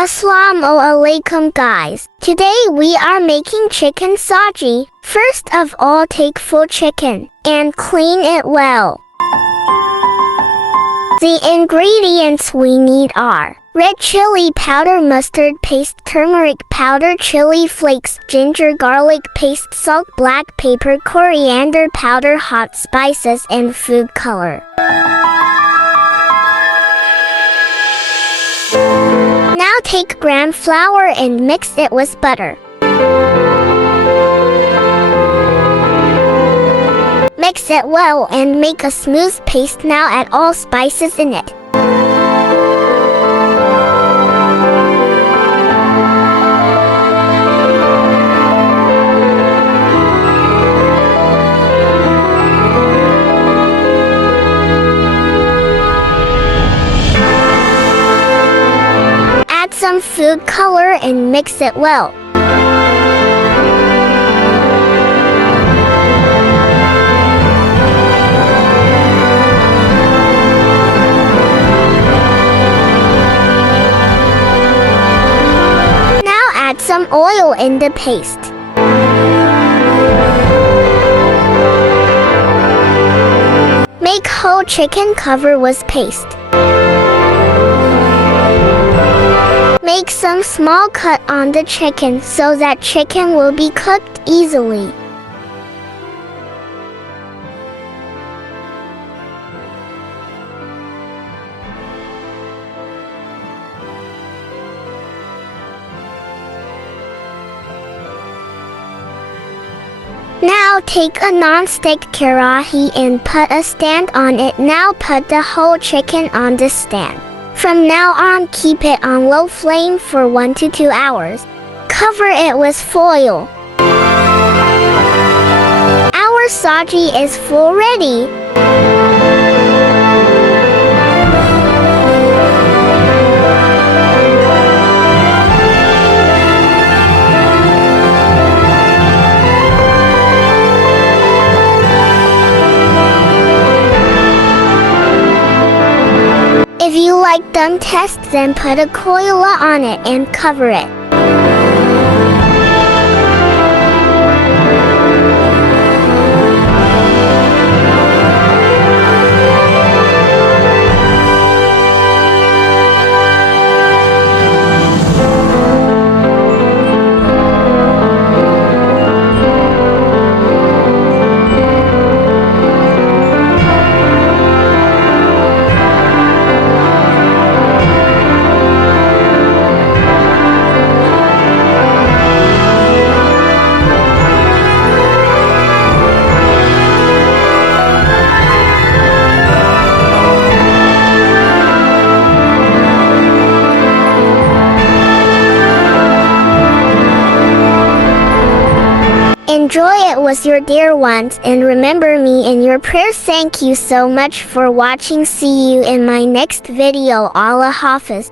Assalamu alaikum guys. Today we are making chicken Saji. First of all, take full chicken and clean it well. The ingredients we need are red chili powder, mustard paste, turmeric powder, chili flakes, ginger garlic paste, salt, black pepper, coriander powder, hot spices, and food color. Now take gram flour and mix it with butter. Mix it well and make a smooth paste. Now add all spices in it. Add some food color and mix it well. Add some oil in the paste. Make whole chicken cover with paste. Make some small cut on the chicken so that chicken will be cooked easily. Now take a non-stick karahi and put a stand on it. Now put the whole chicken on the stand. From now on, keep it on low flame for 1 to 2 hours. Cover it with foil. Our Saji is full ready. If you like them test, then put a coil on it and cover it. Enjoy it with your dear ones and remember me in your prayers. Thank you so much for watching. See you in my next video. Allah Hafiz.